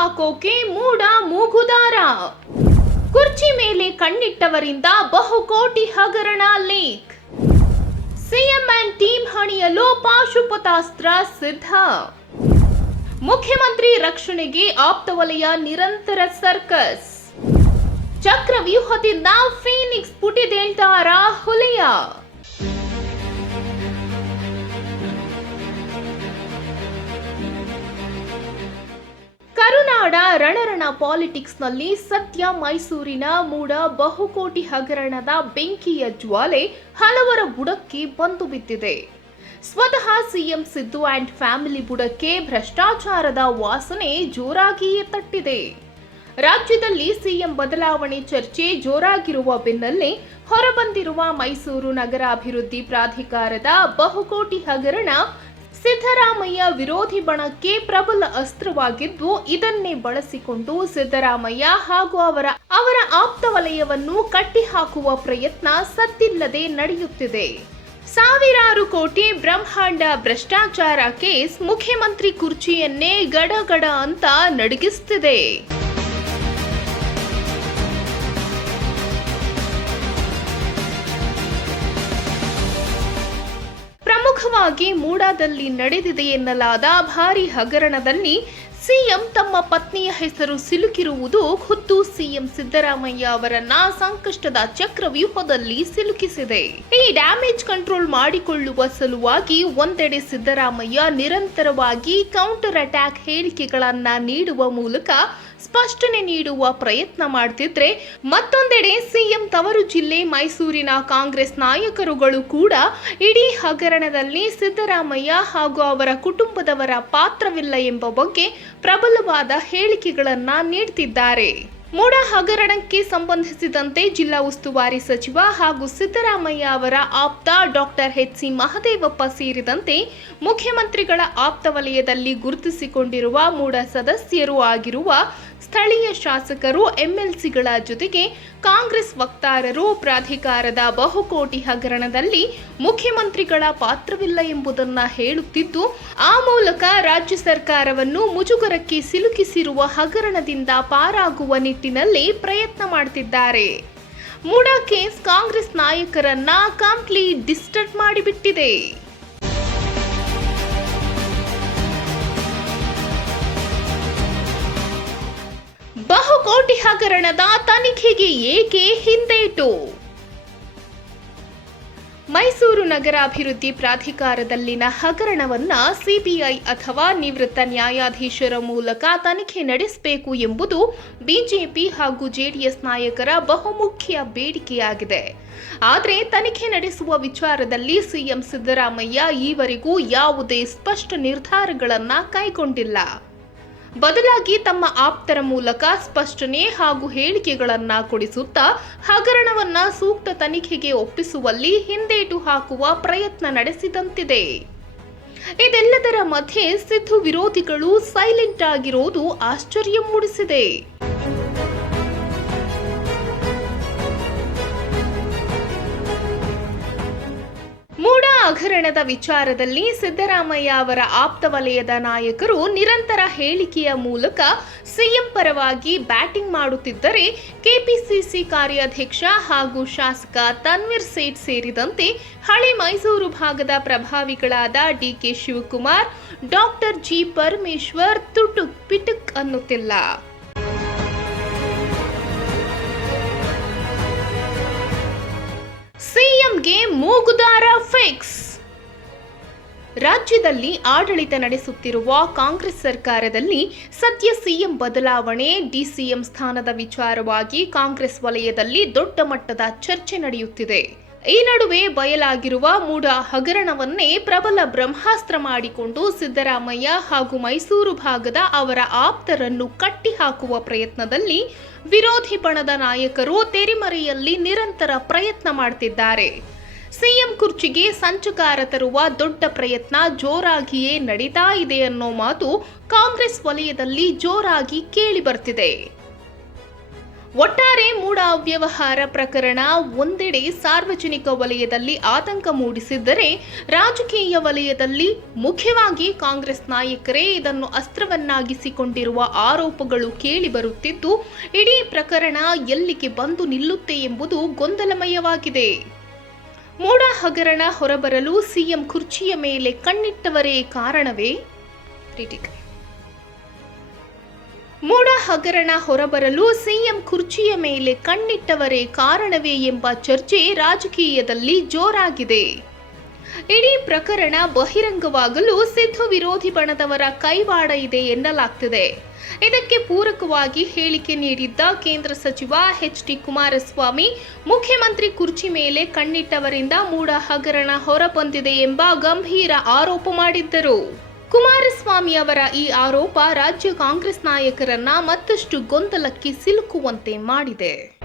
ಹಾಕೋಕೆ ಮೂಡ ಮೂಗುದಾರ. ಕುರ್ಚಿ ಮೇಲೆ ಕಣ್ಣಿಟ್ಟವರಿಂದ ಬಹುಕೋಟಿ ಹಗರಣ ಲೀಕ್. ಸಿಎಂ ಅಂಡ್ ಟೀಮ್ ಹಣಿಯಲು ಪಾಶುಪತಾಸ್ತ್ರ ಸಿದ್ಧ. ಮುಖ್ಯಮಂತ್ರಿ ರಕ್ಷಣೆಗೆ ಆಪ್ತವಲಯ ನಿರಂತರ ಸರ್ಕಸ್. ಚಕ್ರವ್ಯೂಹದಿಂದ ಫೀನಿಕ್ಸ್ ಪುಟಿದೇಳ್ತಾರ ಹುಲಿಯ ಕರುನಾಡ ರಣರಣ ಪಾಲಿಟಿಕ್ಸ್ನಲ್ಲಿ ಸದ್ಯ ಮೈಸೂರಿನ ಮೂಡ ಬಹುಕೋಟಿ ಹಗರಣದ ಬೆಂಕಿಯ ಜ್ವಾಲೆ ಹಲವರ ಬುಡಕ್ಕೆ ಬಂದು ಬಿದ್ದಿದೆ. ಸ್ವತಃ ಸಿಎಂ ಸಿದ್ದು ಆ್ಯಂಡ್ ಫ್ಯಾಮಿಲಿ ಬುಡಕ್ಕೆ ಭ್ರಷ್ಟಾಚಾರದ ವಾಸನೆ ಜೋರಾಗಿಯೇ ತಟ್ಟಿದೆ. ರಾಜ್ಯದಲ್ಲಿ ಸಿಎಂ ಬದಲಾವಣೆ ಚರ್ಚೆ ಜೋರಾಗಿರುವ ಬೆನ್ನಲ್ಲೇ ಹೊರಬಂದಿರುವ ಮೈಸೂರು ನಗರಾಭಿವೃದ್ಧಿ ಪ್ರಾಧಿಕಾರದ ಬಹುಕೋಟಿ ಹಗರಣ ಸಿದ್ದರಾಮಯ್ಯ ವಿರೋಧಿ ಬಣಕ್ಕೆ ಪ್ರಬಲ ಅಸ್ತ್ರವಾಗಿದ್ದು ಇದನ್ನೇ ಬಳಸಿಕೊಂಡು ಸಿದ್ದರಾಮಯ್ಯ ಹಾಗೂ ಅವರ ಅವರ ಆಪ್ತ ವಲಯವನ್ನು ಕಟ್ಟಿಹಾಕುವ ಪ್ರಯತ್ನ ಸದ್ದಿಲ್ಲದೆ ನಡೆಯುತ್ತಿದೆ. ಸಾವಿರಾರು ಕೋಟಿ ಬ್ರಹ್ಮಾಂಡ ಭ್ರಷ್ಟಾಚಾರ ಕೇಸ್ ಮುಖ್ಯಮಂತ್ರಿ ಕುರ್ಚಿಯನ್ನೇ ಗಡಗಡ ಅಂತ ನಡಗಿಸ್ತಿದೆ. ಪ್ರಮುಖವಾಗಿ ಮೂಡಾದಲ್ಲಿ ನಡೆದಿದೆ ಎನ್ನಲಾದ ಭಾರಿ ಹಗರಣದಲ್ಲಿ ಸಿಎಂ ತಮ್ಮ ಪತ್ನಿಯ ಹೆಸರು ಸಿಲುಕಿರುವುದು ಖುದ್ದು. ಸಿಎಂ ಸಿದ್ದರಾಮಯ್ಯ ಅವರನ್ನ ಸಂಕಷ್ಟದ ಚಕ್ರವ್ಯೂಹದಲ್ಲಿ ಸಿಲುಕಿಸಿದೆ. ಈ ಡ್ಯಾಮೇಜ್ ಕಂಟ್ರೋಲ್ ಮಾಡಿಕೊಳ್ಳುವ ಸಲುವಾಗಿ ಒಂದೆಡೆ ಸಿದ್ದರಾಮಯ್ಯ ನಿರಂತರವಾಗಿ ಕೌಂಟರ್ ಅಟ್ಯಾಕ್ ಹೇಳಿಕೆಗಳನ್ನ ನೀಡುವ ಮೂಲಕ ಸ್ಪಷ್ಟನೆ ನೀಡುವ ಪ್ರಯತ್ನ ಮಾಡ್ತಿದ್ರೆ ಮತ್ತೊಂದೆಡೆ ಸಿಎಂ ತವರು ಜಿಲ್ಲೆ ಮೈಸೂರಿನ ಕಾಂಗ್ರೆಸ್ ನಾಯಕರುಗಳು ಕೂಡ ಇಡೀ ಹಗರಣದಲ್ಲಿ ಸಿದ್ದರಾಮಯ್ಯ ಹಾಗೂ ಅವರ ಕುಟುಂಬದವರ ಪಾತ್ರವಿಲ್ಲ ಎಂಬ ಬಗ್ಗೆ ಪ್ರಬಲವಾದ ಹೇಳಿಕೆಗಳನ್ನ ನೀಡ್ತಿದ್ದಾರೆ. ಮೂಡ ಹಗರಣಕ್ಕೆ ಸಂಬಂಧಿಸಿದಂತೆ ಜಿಲ್ಲಾ ಉಸ್ತುವಾರಿ ಸಚಿವ ಹಾಗೂ ಸಿದ್ದರಾಮಯ್ಯ ಅವರ ಆಪ್ತ ಡಾಕ್ಟರ್ ಎಚ್ ಸಿ ಮಹದೇವಪ್ಪ ಸೇರಿದಂತೆ ಮುಖ್ಯಮಂತ್ರಿಗಳ ಆಪ್ತ ವಲಯದಲ್ಲಿ ಗುರುತಿಸಿಕೊಂಡಿರುವ ಮೂಡ ಸದಸ್ಯರು ಆಗಿರುವ ಸ್ಥಳೀಯ ಶಾಸಕರು ಎಂಎಲ್ಸಿಗಳ ಜೊತೆಗೆ ಕಾಂಗ್ರೆಸ್ ವಕ್ತಾರರು ಪ್ರಾಧಿಕಾರದ ಬಹುಕೋಟಿ ಹಗರಣದಲ್ಲಿ ಮುಖ್ಯಮಂತ್ರಿಗಳ ಪಾತ್ರವಿಲ್ಲ ಎಂಬುದನ್ನ ಹೇಳುತ್ತಿದ್ದು, ಆ ಮೂಲಕ ರಾಜ್ಯ ಸರ್ಕಾರವನ್ನು ಮುಜುಗರಕ್ಕೆ ಸಿಲುಕಿಸಿರುವ ಹಗರಣದಿಂದ ಪಾರಾಗುವ ನಿಟ್ಟಿನಲ್ಲಿ ಪ್ರಯತ್ನ ಮಾಡುತ್ತಿದ್ದಾರೆ ಮೂಡಾ ಕೇಸ್ ಕಾಂಗ್ರೆಸ್ ನಾಯಕರನ್ನ ಕಂಪ್ಲೀಟ್ ಡಿಸ್ಟರ್ಬ್ ಮಾಡಿಬಿಟ್ಟಿದೆ. ಬಹುಕೋಟಿ ಹಗರಣದ ತನಿಖೆಗೆ ಏಕೆ ಹಿಂದೇಟು? ಮೈಸೂರು ನಗರ ಅಭಿವೃದ್ಧಿ ಪ್ರಾಧಿಕಾರದಲ್ಲಿನ ಹಗರಣವನ್ನ ಸಿಬಿಐ ಅಥವಾ ನಿವೃತ್ತ ನ್ಯಾಯಾಧೀಶರ ಮೂಲಕ ತನಿಖೆ ನಡೆಸಬೇಕು ಎಂಬುದು ಬಿಜೆಪಿ ಹಾಗೂ ಜೆಡಿಎಸ್ ನಾಯಕರ ಬಹುಮುಖ್ಯ ಬೇಡಿಕೆಯಾಗಿದೆ. ಆದರೆ ತನಿಖೆ ನಡೆಸುವ ವಿಚಾರದಲ್ಲಿ ಸಿಎಂ ಸಿದ್ದರಾಮಯ್ಯ ಈವರೆಗೂ ಯಾವುದೇ ಸ್ಪಷ್ಟ ನಿರ್ಧಾರಗಳನ್ನು ಕೈಗೊಂಡಿಲ್ಲ. ಬದಲಾಗಿ ತಮ್ಮ ಆಪ್ತರ ಮೂಲಕ ಸ್ಪಷ್ಟನೆ ಹಾಗೂ ಹೇಳಿಕೆಗಳನ್ನು ಕೊಡಿಸುತ್ತಾ ಹಗರಣವನ್ನ ಸೂಕ್ತ ತನಿಖೆಗೆ ಒಪ್ಪಿಸುವಲ್ಲಿ ಹಿಂದೇಟು ಹಾಕುವ ಪ್ರಯತ್ನ ನಡೆಸಿದಂತಿದೆ. ಇದೆಲ್ಲದರ ಮಧ್ಯೆ ಸಿದ್ದು ವಿರೋಧಿಗಳು ಸೈಲೆಂಟ್ ಆಗಿರೋದು ಆಶ್ಚರ್ಯ ಮೂಡಿಸಿದೆ. ಹಗರಣದ ವಿಚಾರದಲ್ಲಿ ಸಿದ್ದರಾಮಯ್ಯ ಅವರ ಆಪ್ತ ವಲಯದ ನಾಯಕರು ನಿರಂತರ ಹೇಳಿಕೆಯ ಮೂಲಕ ಸಿಎಂ ಪರವಾಗಿ ಬ್ಯಾಟಿಂಗ್ ಮಾಡುತ್ತಿದ್ದರೆ ಕೆಪಿಸಿಸಿ ಕಾರ್ಯಾಧ್ಯಕ್ಷ ಹಾಗೂ ಶಾಸಕ ತನ್ವೀರ್ ಸೇಠ್ ಸೇರಿದಂತೆ ಹಳೆ ಮೈಸೂರು ಭಾಗದ ಪ್ರಭಾವಿಗಳಾದ DK Shivakumar, doctor G Parameshwar ತುಟುಕ್ ಪಿಟುಕ್ ಅನ್ನುತ್ತಿಲ್ಲ. ಸಿಎಂಗೆ ಮೂಗುದಾರ ಫಿಕ್ಸ್. ರಾಜ್ಯದಲ್ಲಿ ಆಡಳಿತ ನಡೆಸುತ್ತಿರುವ ಕಾಂಗ್ರೆಸ್ ಸರ್ಕಾರದಲ್ಲಿ ಸದ್ಯ ಸಿಎಂ ಬದಲಾವಣೆ, ಡಿಸಿಎಂ ಸ್ಥಾನದ ವಿಚಾರವಾಗಿ ಕಾಂಗ್ರೆಸ್ ವಲಯದಲ್ಲಿ ದೊಡ್ಡ ಮಟ್ಟದ ಚರ್ಚೆ ನಡೆಯುತ್ತಿದೆ. ಈ ನಡುವೆ ಬಯಲಾಗಿರುವ ಮೂಡ ಹಗರಣವನ್ನೇ ಪ್ರಬಲ ಬ್ರಹ್ಮಾಸ್ತ್ರ ಮಾಡಿಕೊಂಡು ಸಿದ್ದರಾಮಯ್ಯ ಹಾಗೂ ಮೈಸೂರು ಭಾಗದ ಅವರ ಆಪ್ತರನ್ನು ಕಟ್ಟಿಹಾಕುವ ಪ್ರಯತ್ನದಲ್ಲಿ ವಿರೋಧಿ ಬಣದ ನಾಯಕರು ತೆರೆಮರೆಯಲ್ಲಿ ನಿರಂತರ ಪ್ರಯತ್ನ ಮಾಡ್ತಿದ್ದಾರೆ. ಸಿಎಂ ಕುರ್ಚಿಗೆ ಸಂಚುಕಾರ ತರುವ ದೊಡ್ಡ ಪ್ರಯತ್ನ ಜೋರಾಗಿಯೇ ನಡೀತಾ ಇದೆ ಅನ್ನೋ ಮಾತು ಕಾಂಗ್ರೆಸ್ ವಲಯದಲ್ಲಿ ಜೋರಾಗಿ ಕೇಳಿಬರ್ತಿದೆ ಒಟ್ಟಾರೆ ಮೂಡ ಅವ್ಯವಹಾರ ಪ್ರಕರಣ ಒಂದೆಡೆ ಸಾರ್ವಜನಿಕ ವಲಯದಲ್ಲಿ ಆತಂಕ ಮೂಡಿಸಿದ್ದರೆ ರಾಜಕೀಯ ವಲಯದಲ್ಲಿ ಮುಖ್ಯವಾಗಿ ಕಾಂಗ್ರೆಸ್ ನಾಯಕರೇ ಇದನ್ನು ಅಸ್ತ್ರವನ್ನಾಗಿಸಿಕೊಂಡಿರುವ ಆರೋಪಗಳು ಕೇಳಿಬರುತ್ತಿದ್ದು ಇಡೀ ಪ್ರಕರಣ ಎಲ್ಲಿಗೆ ಬಂದು ನಿಲ್ಲುತ್ತೆ ಎಂಬುದು ಗೊಂದಲಮಯವಾಗಿದೆ. ಮೂಡ ಹಗರಣ ಹೊರಬರಲು ಸಿಎಂ ಕುರ್ಚಿಯ ಮೇಲೆ ಕಣ್ಣಿಟ್ಟವರೇ ಕಾರಣವೇ? ಕ್ರಿಟಿಕಲ್ ಮೋಡ ಹಗರಣ ಹೊರಬರಲು ಸಿಎಂ ಕುರ್ಚಿಯ ಮೇಲೆ ಕಣ್ಣಿಟ್ಟವರೇ ಕಾರಣವೇ ಎಂಬ ಚರ್ಚೆ ರಾಜಕೀಯದಲ್ಲಿ ಜೋರಾಗಿದೆ. ಇಡೀ ಪ್ರಕರಣ ಬಹಿರಂಗವಾಗಲು ಸಿದ್ದು ವಿರೋಧಿ ಬಣದವರ ಕೈವಾಡ ಇದೆ ಎನ್ನಲಾಗ್ತಿದೆ. ಇದಕ್ಕೆ ಪೂರಕವಾಗಿ ಹೇಳಿಕೆ ನೀಡಿದ್ದ ಕೇಂದ್ರ ಸಚಿವ ಎಚ್ ಡಿ ಕುಮಾರಸ್ವಾಮಿ, ಮುಖ್ಯಮಂತ್ರಿ ಕುರ್ಚಿ ಮೇಲೆ ಕಣ್ಣಿಟ್ಟವರಿಂದ ಮೂಡ ಹಗರಣ ಹೊರಬಂದಿದೆ ಎಂಬ ಗಂಭೀರ ಆರೋಪ ಮಾಡಿದ್ದರು. ಕುಮಾರಸ್ವಾಮಿ ಅವರ ಈ ಆರೋಪ ರಾಜ್ಯ ಕಾಂಗ್ರೆಸ್ ನಾಯಕರನ್ನ ಮತ್ತಷ್ಟು ಗೊಂದಲಕ್ಕೆ ಸಿಲುಕುವಂತೆ ಮಾಡಿದೆ.